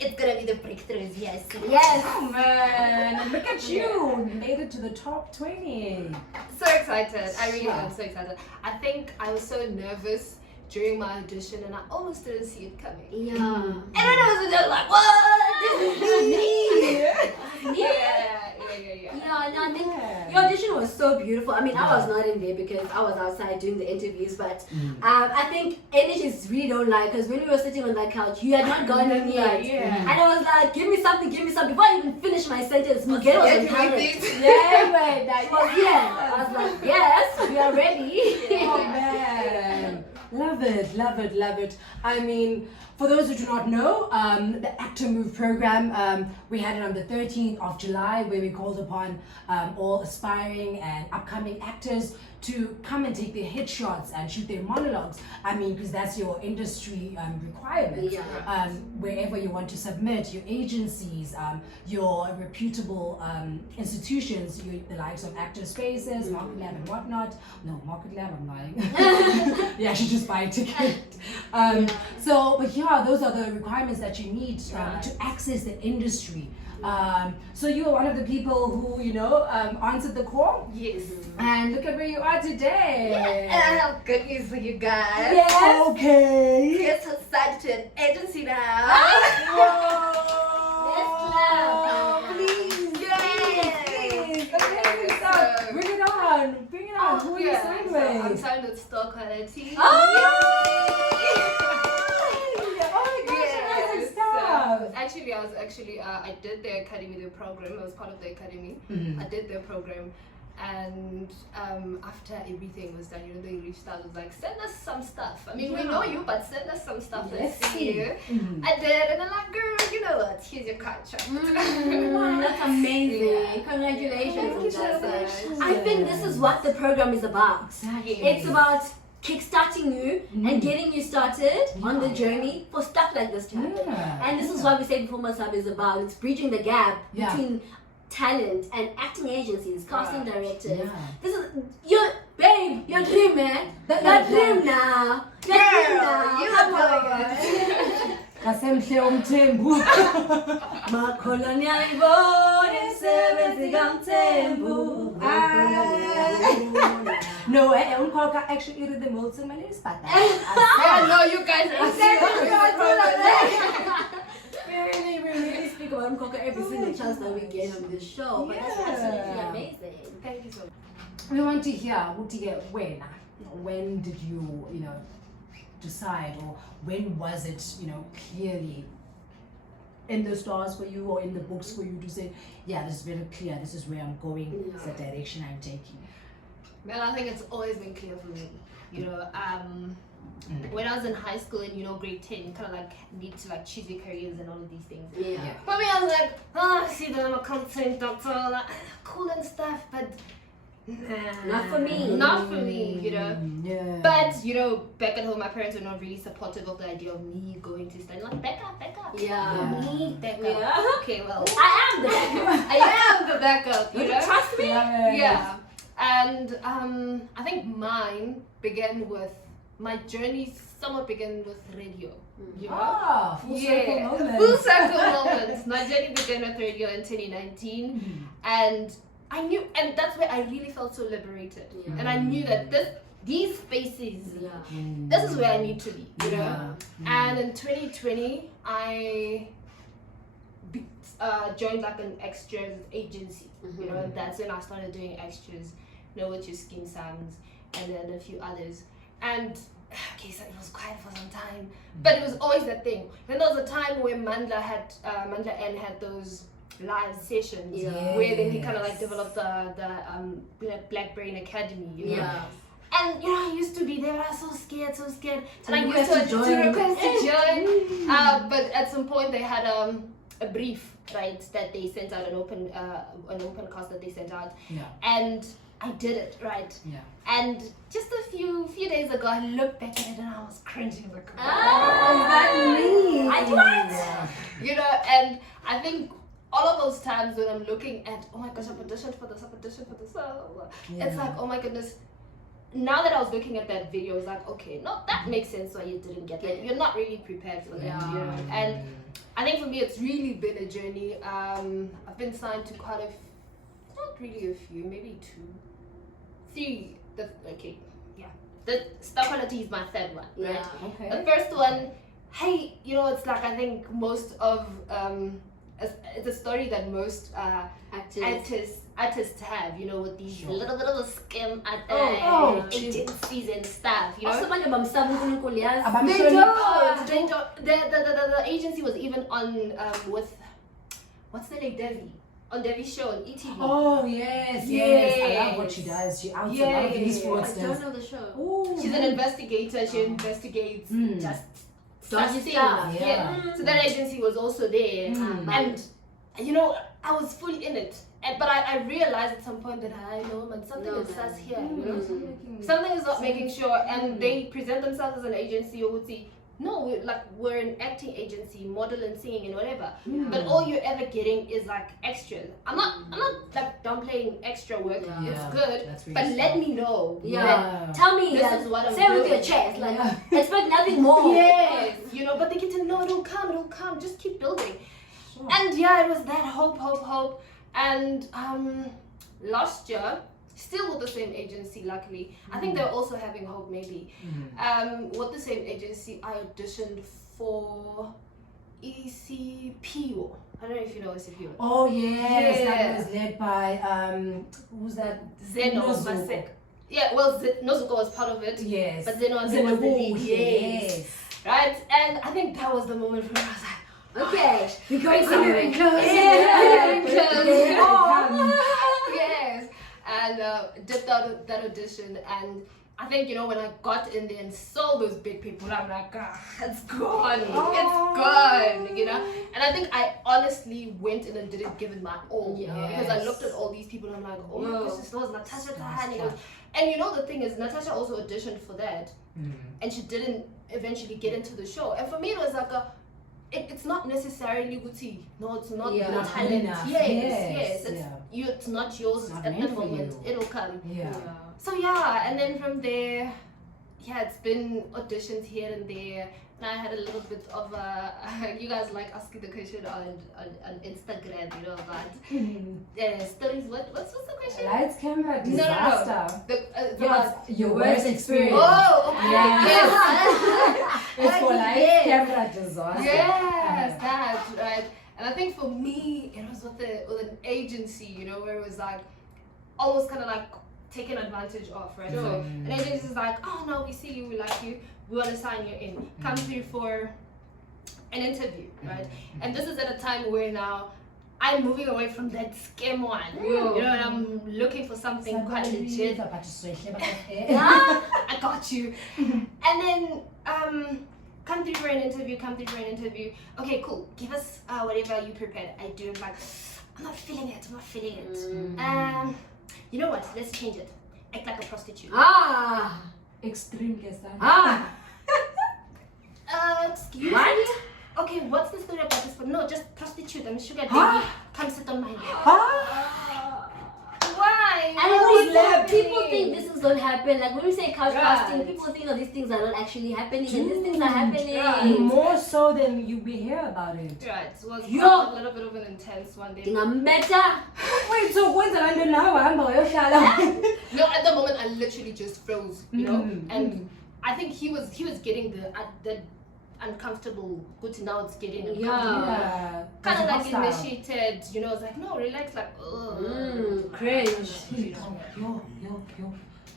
it's gonna be the breakthroughs. Yes. Oh man, and look at you. You made it to the top 20. So excited. I really am so excited. I think I was so nervous during my audition and I almost didn't see it coming. Yeah. And then I was just like, what? This is me. Yeah. Yeah, and I think your audition was so beautiful. I mean, I was not in there because I was outside doing the interviews, but I think energies really don't lie, because when we were sitting on that couch, you had not gone in yet. And I was like, give me something. Before I even finished my sentence, Miguel was in panic. That was here. I was like, yes, we are ready. Oh man. Love it. I mean, for those who do not know, the Actor Move program, we had it on the 13th of July, where we called upon all aspiring and upcoming actors to come and take their headshots and shoot their monologues. I mean, because that's your industry requirement. Wherever you want to submit, your agencies, your reputable institutions, the likes of Actor Spaces, Market Lab and whatnot. No, Market Lab, I'm lying. You actually just buy a ticket. But yeah, those are the requirements that you need to access the industry. So you were one of the people who, answered the call. Yes. And look at where you are today. And I have good news for you guys. Yes. Okay. Guess who's signed to an agency now? Whoa. Please. Yes. Okay, so bring it on. Who are you signed with? I'm signed with Store Quality. Actually, I did the academy, the program. I was part of the academy. I did the program, and after everything was done, they reached out. It was like, send us some stuff. I mean, we know you, but send us some stuff. Let's see you. I did, and I'm like, girl, you know what? Here's your contract. That's amazing. Congratulations. I think this is what the program is about. Exactly. It's about kickstarting you and getting you started on the journey for stuff like this to happen. And this is what we say Performance Hub is about. It's bridging the gap between talent and acting agencies, casting directors. This is your dream, man. Your dream now. Come on. Kasemhle umthembu. Makhola ngiyayibona imisebenzi kaMthembu. No, Unkoka actually did the most in my name, but No, you guys are we really speak about Mkoka every single chance that we get on this show. But that's absolutely amazing. Thank you so much. we want to hear when did you decide, or when was it clearly in the stars for you or in the books for you to say, yeah, this is very clear, this is where I'm going, it's the direction I'm taking? Well, I think it's always been clear for me. When I was in high school and grade 10, you kind of need to choose your careers and all of these things. Yeah. For me, I was like, see that I'm a content doctor, cool and stuff, but Not for me. Not for me, Yeah. But back at home, my parents were not really supportive of the idea of me going to study. Like, back up. Yeah. Me, back up. Yeah. Okay, well, I am the backup. I am the backup. Trust me. Yeah. And I think mine began with my journey. Somewhat began with radio. Full circle moment. Full circle moment. My journey began with radio in 2019, and I knew, and that's where I really felt so liberated. Yeah. And I knew that these spaces, this is where I need to be. And in 2020, I joined an extras agency. And that's when I started doing extras. With your skin songs, and then a few others. And okay, so it was quiet for some time, but it was always that thing. Then there was a time where Mandla N had those live sessions where then he kind of developed the Black Brain Academy. And I used to be there. I was so scared, and I used to request to join. But at some point they had a brief, right, that they sent out, an open cast that they sent out, and I did it, right? Yeah. And just a few days ago, I looked back at it and I was cringing like, is that me? I do it. And I think all of those times when I'm looking at, oh my gosh, I've auditioned for this, it's like, oh my goodness. Now that I was looking at that video, it's like, okay, no, that makes sense why you didn't get that. You're not really prepared for that. And I think for me, it's really been a journey. I've been signed to quite not really a few, maybe 2, 3. The Star Quality is my third one, right? Yeah. Okay. The first one, hey, it's like I think most of it's a story that most artists have, with these little bit of a scam at agencies and stuff, Also, when you're They don't. The agency was even on with what's the name, Devi, on Devi's show on ETV. Oh yes. I love what she does. She outs a lot of these I fraudsters. don't know the show. Ooh. She's an investigator. She investigates just Dodgy things. stuff. Yeah. So that agency was also there, and I was fully in it. But I realized at some point that I know, man, something is sus here. Something is not making sure, and they present themselves as an agency. Or would see, no, we're an acting agency, model and singing and whatever. But all you're ever getting is like extras. I'm not like downplaying extra work. It's good, but let me know. Tell me this is what I'm say doing. with your chest, like expect nothing more. Yes, but they get to know it'll come. Just keep building. Sure. And it was that hope. And last year, still with the same agency, luckily. I think they're also having hope, maybe. With the same agency, I auditioned for ECPO. I don't know if you know ECPO. Oh yes, that was led by who's that? Zeno Masek. Yeah, well, Nozuko was part of it. Yes. But Zeno was the lead. Yes. Right? And I think that was the moment where I was like, okay, we're going somewhere. Yes. And did that audition, and I think when I got in there and saw those big people, I'm like, it's gone, it's gone, And I think I honestly went in and didn't give it my all, because I looked at all these people and I'm like, oh my gosh, this was Natasha Tahani. And the thing is, Natasha also auditioned for that, and she didn't eventually get into the show. And for me, it was like it's not necessarily Guti. No, it's not your talent. Yes. It's not yours at the moment. It'll come. So and then from there, it's been auditions here and there. And I had a little bit of you guys like asking the question on Instagram, about stories. What's the question? Lights, camera, disaster. No. Your worst experience. Oh, okay. Yes. It's for lights, camera, disaster. Yes, that's right. And I think for me, it was with an agency, where it was like almost kind of like taken advantage of, right? So an agency is like, oh no, we see you, we like you, we want to sign you in. Come through for an interview, right? And this is at a time where now I'm moving away from that scam one, and I'm looking for something quite legit. I got you. And then come through for an interview. Okay, cool. Give us whatever you prepared. I do. I'm like, I'm not feeling it. You know what? Let's change it. Act like a prostitute. Extreme guest. Excuse me? Okay, what's the story about this one? No, just prostitute. I'm a sugar daddy. Come sit on my lap. Why? And people think this is gonna happen. Like when we say couch casting, people think that these things are not actually happening, and these things are happening. More so than we hear about it. Right, it was a little bit of an intense one day. Wait, so when's the London now? No, at the moment I literally just froze, and I think he was getting the uncomfortable good, now it's getting uncomfortable. Kind of like initiated, it's like, no, relax, like cringe. Yo.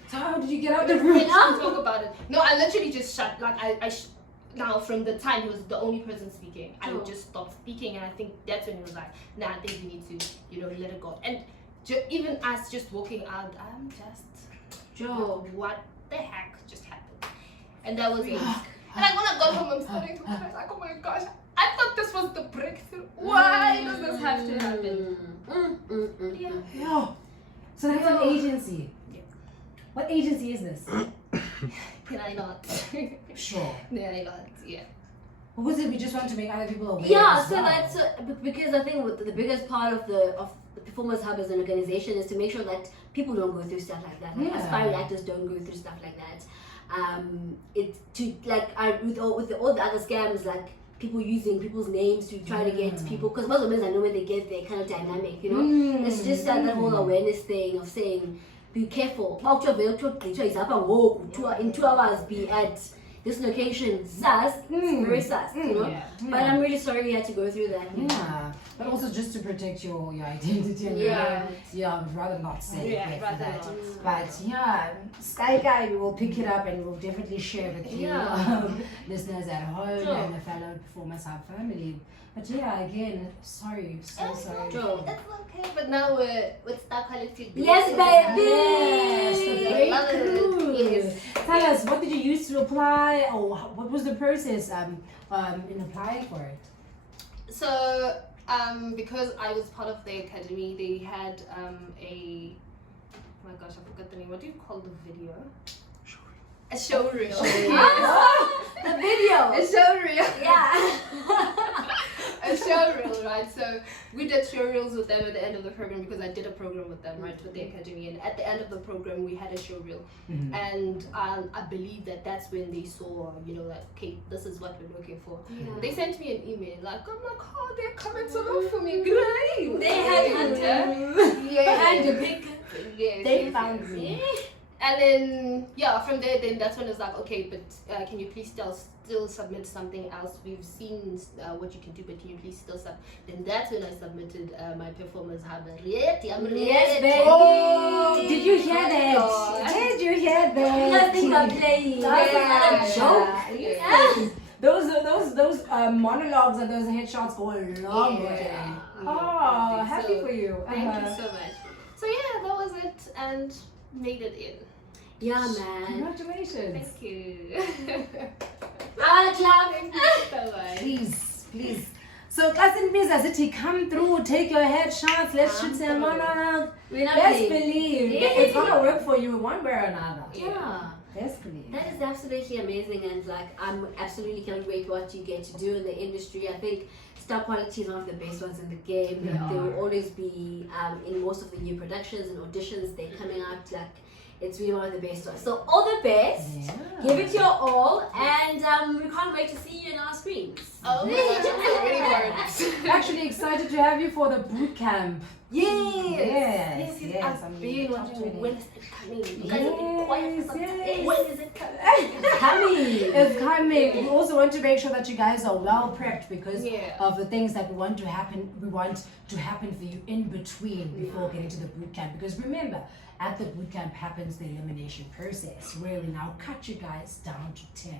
So how did you get out the room? Talk about it. No, I literally just shut, like now from the time he was the only person speaking, I would just stop speaking, and I think that's when he was like, nah, I think we need to let it go. And even us just walking out, I'm just, Joe, what the heck just happened? And that was it. And when I got home, I'm starting to cry, like, oh my gosh, I thought this was the breakthrough. Why does this have to happen? Yeah. So that's an agency. Yeah. What agency is this? Can I not? Sure. Yeah, yeah. What was it? We just want to make other people aware. Yeah, so that's because I think the biggest part of the Performers Hub as an organization is to make sure that people don't go through stuff like that. Like aspiring actors don't go through stuff like that. It's to with all the other scams, like people using people's names to try to get people, because most of them I know when they get there kind of dynamic, you know. It's just that whole awareness thing of saying be careful. In 2 hours be at this location, sus, it's very sus, you know. But I'm really sorry we had to go through that. Yeah, but also just to protect your identity and I would rather not say that. But yeah, Sky Guy, we will pick it up and we'll definitely share with you, listeners at home and the fellow Performance Hub family. But yeah, again, sorry, so sorry. That's okay. But now we're with Star Quality. Yes, baby. Yes, the great crew. Yes. Tell us, what did you use to apply, or what was the process in applying for it? So, because I was part of the academy, they had oh my gosh, I forgot the name. What do you call the video? A showreel. The video. A showreel. Yeah. A showreel, right? So we did showreels with them at the end of the program because I did a program with them, right, with the academy. And at the end of the program, we had a showreel. And I believe that's when they saw, you know, like, okay, this is what we're looking for. They sent me an email, like, I'm like, oh, they're coming to look for me. Great. They had Hunter. Yeah. And the big. Yes, They found me. And then, yeah, from there, then that's when it's like, okay, but can you please still submit something else? We've seen what you can do, but can you please still submit? Then that's when I submitted my Performance Hub. I'm ready. Yes, baby. Oh, did you hear that? Did you hear that? Nothing I'm playing. That's not a joke. Yeah. Those monologues and those headshots go a long way. Yeah. Oh, Yeah. happy So, for you. Thank you so much. So yeah, that was it, and made it in. Yeah, man. Congratulations. Thank you. I want to clap. Thank you so much. Please. So, cousin Miss, as it come through, take your headshots, let's shoot some monologue. We're not Let's playing. believe Yeah. it's gonna work for you one way or another. Yeah. Let's believe. That is absolutely amazing, and like I'm absolutely can't wait what you get to do in the industry. I think Star Quality is one of the best ones in the game. They will always be in most of the new productions and auditions. They're coming out like it's really one of the best ones. So all the best. Yeah. Give it your all, and we can't wait to see you in our screens. Oh my gosh, I'm so ready for it. Actually excited to have you for the boot camp. Yes. I've been watching. When is it coming? You guys have been Yes, quiet for some time. yes. When is it coming? It's coming. It's coming. We also want to make sure that you guys are well prepped because Yeah. of the things that we want to happen. We want to happen for you in between before getting to the boot camp. Because remember, at the boot camp happens the elimination process where we now cut you guys down to 10.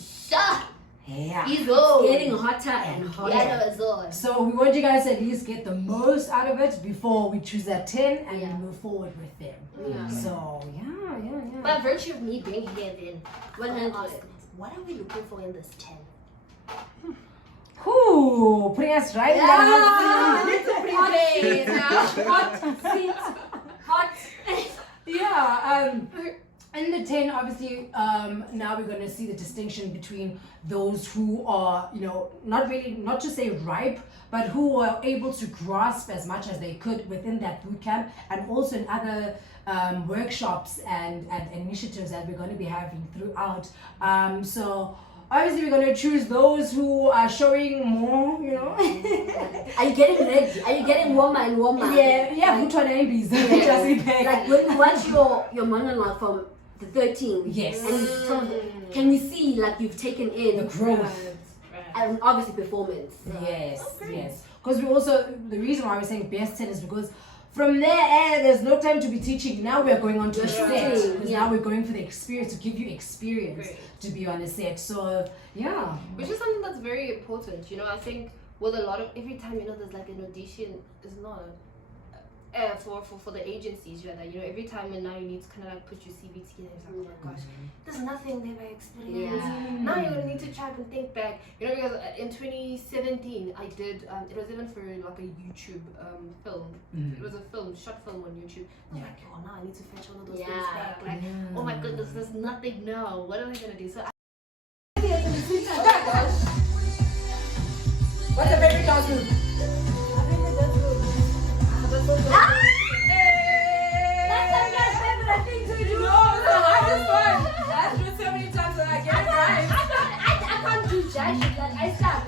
Shut. Yeah. He's old. Getting hotter and hotter. Yeah, no, it's on. So we want you guys to at least get the most out of it before we choose that 10 and Yeah. we move forward with them. Yeah. So yeah. By virtue of me being here, then, What I happened? ask, what are we looking for in this 10? Whew, putting us right in the hot seat. Hot seat. Hot. Yeah, in the 10, obviously, now we're going to see the distinction between those who are, you know, not to say ripe, but who are able to grasp as much as they could within that boot camp, and also in other workshops and initiatives that we're going to be having throughout. So obviously, we're going to choose those who are showing more, you know. Are you getting ready? Are you getting warmer and warmer? Yeah, which one is just repair. Like when we watch your monologue from the 13th. Yes. And can we see like you've taken in The growth. and obviously performance? Yes. Because we also, the reason why we're saying best 10 is because from there, there's no time to be teaching. Now we're going on to a set. Because now we're going for the experience, to give you experience to be on a set. So, yeah. Which is something that's very important. You know, I think with a lot of, every time, you know, there's like an audition, it's not for the agencies, rather, you know, every time and now you need to kind of like put your CV together. It's like, oh my gosh, there's nothing there by experience. Now you're gonna need to try and think back, you know, because in 2017 I did it was even for like a YouTube film. It was a short film on YouTube. I was like, oh, now I need to fetch all of those things back. Like, oh my goodness, there's nothing now. What am I gonna do? So What's your favorite dance move? That's my guy's favorite thing to do. No, it's the hardest one. I've done so many times that I get it right. I can't do jazz. Like I start.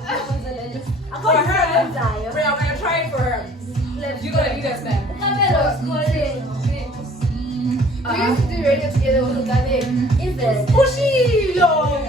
We used to do radio together with the guy there. Is it? Ushilo!